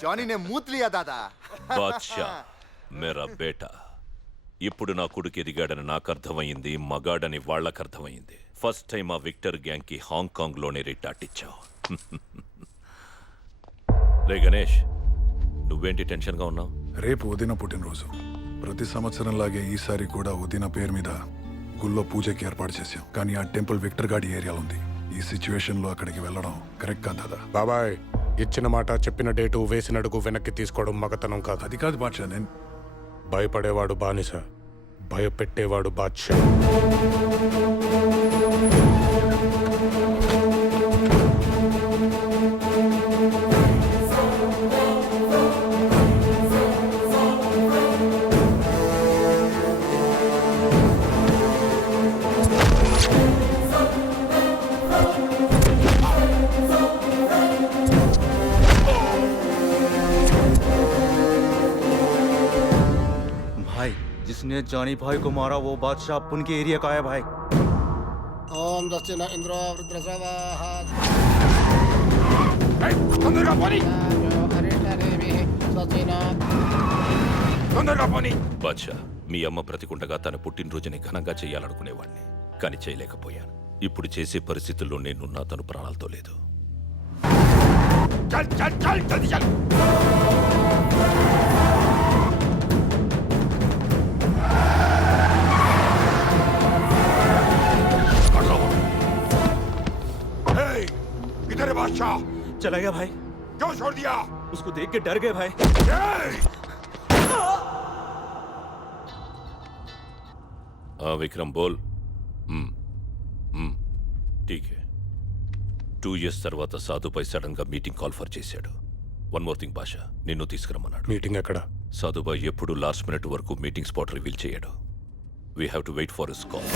Johnny నే మూత్ లియా దాదా. బాద్షా మేరా బేటా. ఇప్పుడు నా కొడుకు ఎదిగాడని నాకు అర్థమైంది, మగాడని వాళ్ళకి అర్థమైంది. ఫస్ట్ టైం ఆ విక్టర్ గ్యాంగ్ కి హాంకాంగ్ లోనే రిటార్టిచ్చావు. రే గణేష్, నువ్వేంటి టెన్షన్ గా ఉన్నావు? రేపు ఉదిన పుట్టినరోజు. ప్రతి సంవత్సరంలాగే ఈసారి కూడా ఉదిన పేరు మీద గుళ్ళో పూజకి ఏర్పాటు చేశాం. కానీ ఆ టెంపుల్ విక్టర్ గాడి ఏరియాలో ఉంది. ఈ సిచ్యువేషన్ లో అక్కడికి వెళ్ళడం కరెక్ట్ కాదు దాదా. బాబాయ్, ఇచ్చిన మాట చెప్పిన డేటు వేసిన అడుగు వెనక్కి తీసుకోవడం మగతనం కాదు. అది కాదు బాద్షా, నేను భయపడేవాడు బానిస, భయపెట్టేవాడు బాద్షా. जिसने जॉनी भाई को मारा वो बादशाह पुन के एरिया का है भाई। ओम दक्षिण इंद्रो रुद्रस्रवाः తొందరగా పోనీ. బాద్షా, మీ అమ్మ బ్రతికుండగా తన పుట్టినరోజుని ఘనంగా చేయాలనుకునేవాడిని, కానీ చేయలేకపోయాను. ఇప్పుడు చేసే పరిస్థితుల్లో నేనున్నా, తను ప్రాణాలతో లేదు. చల్ చల్ చల్ జల్దీ చల్. किधर है बादशाह? चला गया भाई। क्यों छोड़ दिया? उसको देख के डर गए भाई। విక్రమ్ బోల్. ఠీకే. 2 years తర్వాత సాధుపై సడన్ గా మీటింగ్ కాల్ఫర్ చేశాడు. వన్ మోర్ థింగ్ బాషా, నిన్ను తీసుకురమ్మన్నాడు. మీటింగ్ ఎక్కడ? సాధుబాయ్ ఎప్పుడు లాస్ట్ మినిట్ వరకు మీటింగ్ స్పాట్ రివీల్ చేయడు. We have to wait for his call.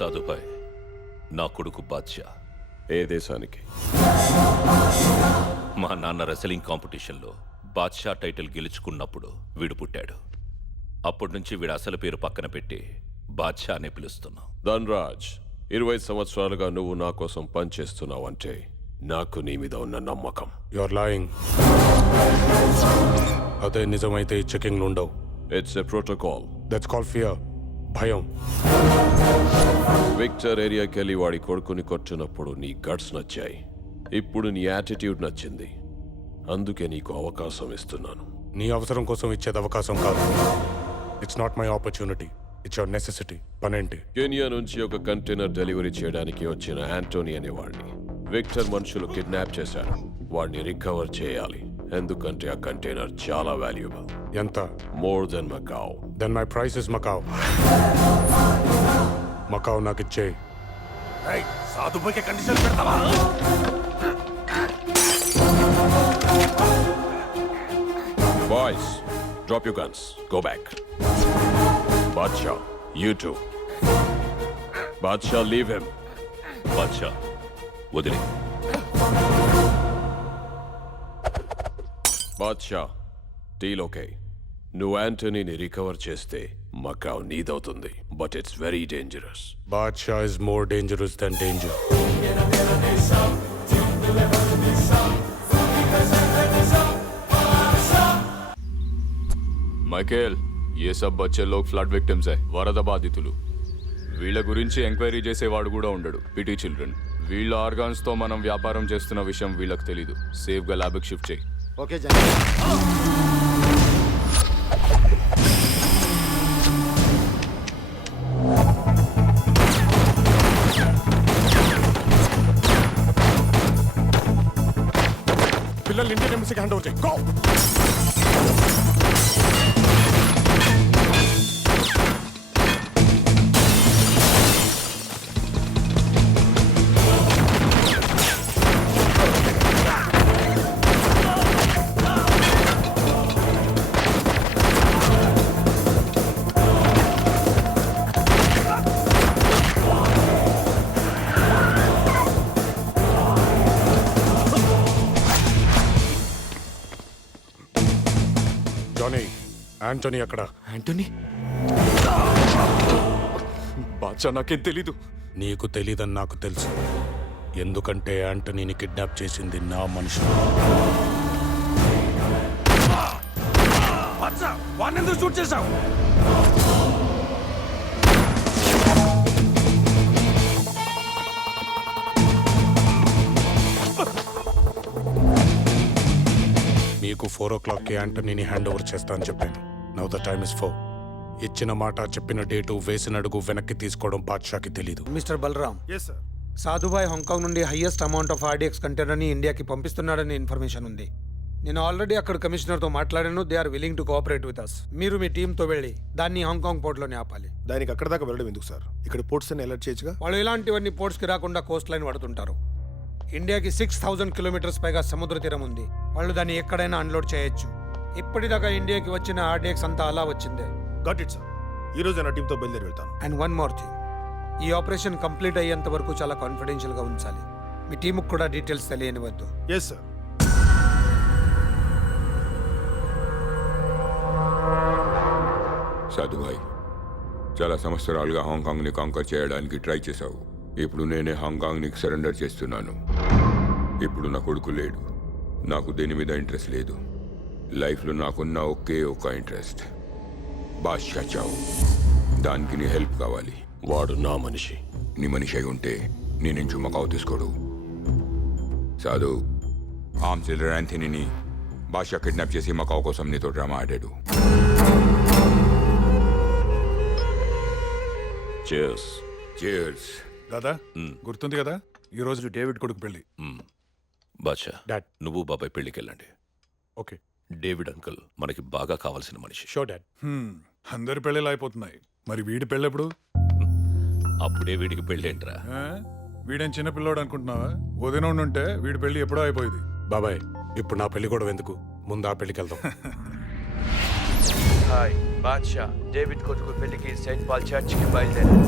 Sadhubhai, నా కొడుకు బాద్షా. ఏ దేశానికి? మా నాన్న రెస్లింగ్ కాంపిటీషన్లో బాద్షా టైటిల్ గెలుచుకున్నప్పుడు వీడు పుట్టాడు. అప్పటి నుంచి వీడు అసలు పేరు పక్కన పెట్టి బాద్షా అనే పిలుస్తున్నాం. ధన్రాజ్, 20 సంవత్సరాలుగా నువ్వు నా కోసం పనిచేస్తున్నావు అంటే నాకు నీ మీద ఉన్న నమ్మకం. You are lying. అదే నిజమైతే ఈ చెకింగ్లు ఉండవు. It's a protocol. That's call fear, భయం. విక్టర్ ఏరియాకి వెళ్ళి వాడి కొడుకుని కొట్టినప్పుడు నీ గట్స్ నచ్చాయి. ఇప్పుడు నీ యాటిట్యూడ్ నచ్చింది. అందుకే నీకు అవకాశం ఇస్తున్నాను. నీ అవసరం కోసం ఇచ్చేది అవకాశం కాదు. It's not my opportunity, it's your necessity. పనేంటి? కెనియా నుంచి ఒక కంటైనర్ డెలివరీ చేయడానికి వచ్చిన యాంటోనీ అనేవాడిని విక్టర్ మనుషులు కిడ్నాప్ చేశారు. వాడిని రికవర్ చేయాలి, ఎందుకంటే ఆ కంటైనర్ చాలా వాల్యుబుల్. ఎంత? More than Macau. Then my price is Macau. Macau నాకు ఇచ్చే. సాధుబాయ్ కండిషన్ పెడతావా? Boys, drop your guns. Go back. Badshah, you too. Badshah, leave him. Badshah వదిలే. Badshah, deal okay. నువ్వు యాంటనీని రికవర్ చేస్తే మకావ్ నీదవుతుంది. But it's very dangerous. Badshah is more dangerous then danger. Michael, ये सब बच्चे लोग फ्लड विक्टिम्स है, వరద బాధితులు. వీళ్ళ గురించి ఎంక్వైరీ చేసేవాడు కూడా ఉండడు. PT children. వీళ్ళ ఆర్గాన్స్ తో మనం వ్యాపారం చేస్తున్న విషయం వీళ్ళకి తెలీదు. సేఫ్ గా ల్యాబ్కి షిఫ్ట్ చేయి. Okay general. పిల్లలు ఇండియన్ ఎంబసీకి హ్యాండ్ ఓవర్ చేయి. గో. జానీ, యాంటోనీ అక్కడ. యాంటోనీ బాద్షా నాకేం తెలీదు. నీకు తెలీదని నాకు తెలుసు. ఎందుకంటే యాంటనీని కిడ్నాప్ చేసింది నా మనుషులు. వాడిని షూట్ చేశావు? మీకు 4 o'clockకి యాంటనీని హ్యాండ్ ఓవర్ చేస్తా అని చెప్పాను. Now the time is 4. ఇచ్చిన మాట, చెప్పిన డేటు, వేసిన అడుగు వెనక్కి తీసుకోవడం బాద్షాకి తెలీదు. Mister Balram, yes sir. Sadhubhai Hong నుండి హైయెస్ట్ అమౌంట్ ఆఫ్ ఆర్డీఎక్స్ కంటైనర్ని ఇండియాకి పంపిస్తున్నాడని ఇన్ఫర్మేషన్ ఉంది. నేను ఆల్రెడీ అక్కడ కమిషనర్తో మాట్లాడాను. They are willing to cooperate with us. మీరు మీ టీంతో వెళ్ళి దాన్ని హాంకాంగ్ పోర్ట్లోనే ఆపాలి. దానికి అక్కడ దాకా వెళ్ళడం ఎందుకు సార్? ఇక్కడ పోర్ట్స్ అని అలర్ట్ చేయొచ్చుగా. వాళ్ళు ఇలాంటివన్నీ పోర్ట్స్కి రాకుండా కోస్ట్ లైన్ వాడుతుంటారు. ఇండియాకి 6,000 కిలోమీటర్స్ పైగా సముద్ర తీరం ఉంది. వాళ్ళు దాన్ని ఎక్కడైనా అన్లోడ్ చేయొచ్చు. ఇప్పటిదాకా ఇండియాకి వచ్చిన ఆర్డీఎక్స్ అంతా అలా వచ్చిందే. Got it sir. ఈ రోజు నా టీంతో బయలుదేరి వెళ్తాను. అండ్ వన్ మోర్ థింగ్, ఈ ఆపరేషన్ కంప్లీట్ అయ్యేంత వరకు చాలా కాన్ఫిడెన్షియల్గా ఉంచాలి. మీ టీముకు కూడా డీటెయిల్స్ తెలియనివద్దు. Yes sir. సాధుభాయ్, చాలా సంవత్సరాలుగా హాంకాంగ్ని కాంకర్ చేయడానికి ట్రై చేశావు. ఇప్పుడు నేనే హాంకాంగ్ని సరెండర్ చేస్తున్నాను. ఇప్పుడు నా కొడుకు లేడు. నాకు దేని మీద ఇంట్రెస్ట్ లేదు. లైఫ్లో నాకున్న ఒకే ఒక ఇంట్రెస్ట్, బాద్షా చావు. దానికి నీ హెల్ప్ కావాలి. వాడు నా మనిషి. నీ మనిషి అయి ఉంటే నీ నుంచి మకావు తీసుకోడు. సాధు, ఆర్మ్ సెల్లర్ యాంథనీని బాద్షా కిడ్నాప్ చేసి మకావు కోసం నీతో డ్రామా ఆడాడు. Cheers. Cheers. దాదా గుర్తుంది కదా, ఈ రోజు డేవిడ్ కొడుకు పెళ్లి. బాద్షా, డాడ్. నువ్వు బాబాయ్ పెళ్లికి వెళ్ళండి. ఓకే. డేవిడ్ అంకుల్ మనకి బాగా కావాల్సిన మనిషి. Show dad. అందరి పెళ్ళిళ్ళు అయిపోతున్నాయి, మరి వీడి పెళ్ళెప్పుడు? అప్పుడే వీడికి పెళ్ళేంట్రా? ఆ? వీడేం చిన్న పిల్లోడు అనుకుంటున్నావా? వదిన ఉంటే వీడి పెళ్లి ఎప్పుడో అయిపోయింది. బాబాయ్, ఇప్పుడు నా పెళ్లి కూడా ఎందుకు? ముందు ఆ పెళ్లికి వెళ్దాం. హాయ్ బాద్షా, డేవిడ్ కొడుకు పెళ్లికి సెయింట్ పాల్ చర్చ్కి బయలుదేరారు.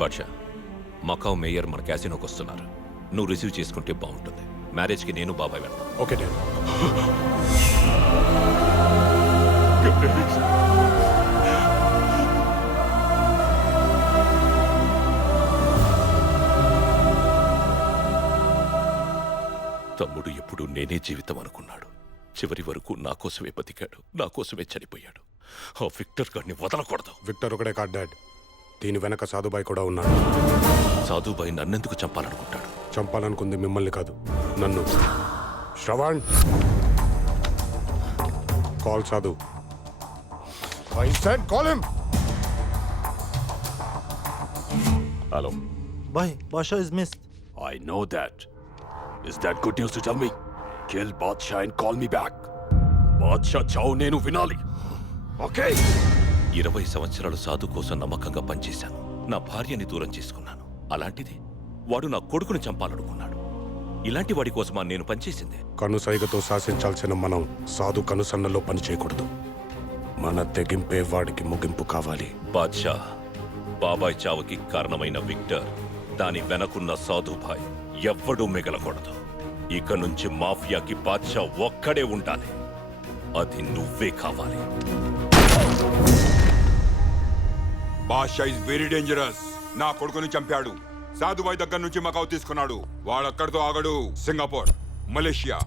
బాద్షా, మకావ్ మేయర్ మన క్యాసినోకి వస్తున్నారు. నువ్వు రిసీవ్ చేసుకుంటే బాగుంటుంది. మ్యారేజ్కి నేను బాబాయ్ వెళ్తాను. Okay dad. తమ్ముడు ఎప్పుడు నేనే జీవితం అనుకున్నాడు. చివరి వరకు నా కోసమే బతికాడు, నా కోసమే చనిపోయాడు. ఆ విక్టర్ గారిని వదలకూడదు. విక్టర్ ఒకడే కాదు డాడ్, దీని వెనక సాధుబాయ్ కూడా ఉన్నాడు. సాధుబాయ్ నన్నెందుకు చంపాలనుకుంటాడు? చంపాలనుకుంది మిమ్మల్ని కాదు, నన్ను. శ్రవణ్, కాల్ సాధు. I said call him. Hello. Bhai, Basha is missed. I know that. Is that good news to tell me? Kill Badshah and call me back. Badshah చావు నేను వినాలి. ఓకే. 20 సంవత్సరాలు సాధు కోసం నమ్మకంగా పనిచేశాను. నా భార్యని దూరం చేసుకున్నాను. అలాంటిది వాడు నా కొడుకుని చంపాలనుకున్నాడు. ఇలాంటి వాడి కోసమా నేను పనిచేసింది? కనుసైగతో శాసించాల్సిన మనం సాధు కనుసన్నలో పని చేయకూడదు. మన తెగింపే వాడికి ముగింపు కావాలి. బాద్షా, బాబాయ్ చావుకి కారణమైన విక్టర్, దాని వెనకున్న సాధుభాయ్ ఎవ్వడూ మిగలకూడదు. ఇక నుంచి మాఫియాకి బాద్షా ఒక్కడే ఉండాలి. అది నువ్వే కావాలి. Basha is very dangerous. నా కొడుకుని చంపాడు. సాధుబాయ్ దగ్గర నుంచి మకావు తీసుకున్నాడు. వాడక్కడితో ఆగడు. సింగపూర్, మలేషియా,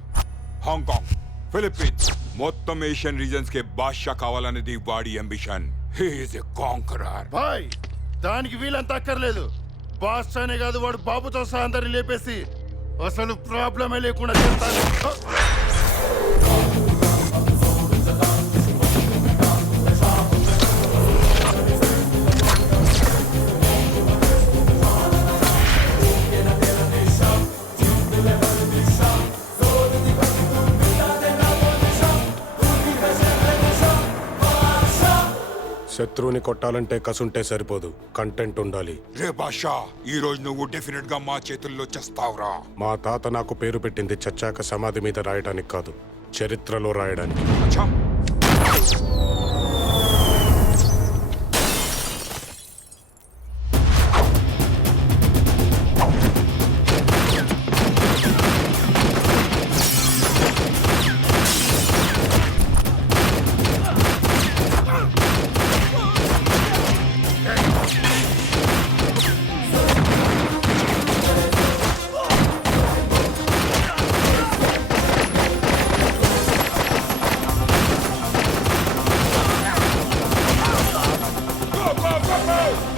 హాంకాంగ్, ఫిలిప్పీన్స్, మొత్తం ఏషియన్ రీజన్స్ కే బాషా కావాలనేది వాడి ambition. He is a conqueror. బాయ్ దానికి వీలంత అక్కర్లేదు. బాస్ అనే కాదు వాడు బాబుతో సహా అందరిని లేపేసి అసలు ప్రాబ్లమే లేకుండా చేస్తాను. శత్రువుని కొట్టాలంటే కసుంటే సరిపోదు, కంటెంట్ ఉండాలి. రే బాషా, ఈ రోజు నువ్వు డెఫినెట్ గా మా చేతుల్లో చేస్తావురా. మా తాత నాకు పేరు పెట్టింది చచ్చాక సమాధి మీద రాయడానికి కాదు, చరిత్రలో రాయడానికి. అచ్చా. Go, go, go, go!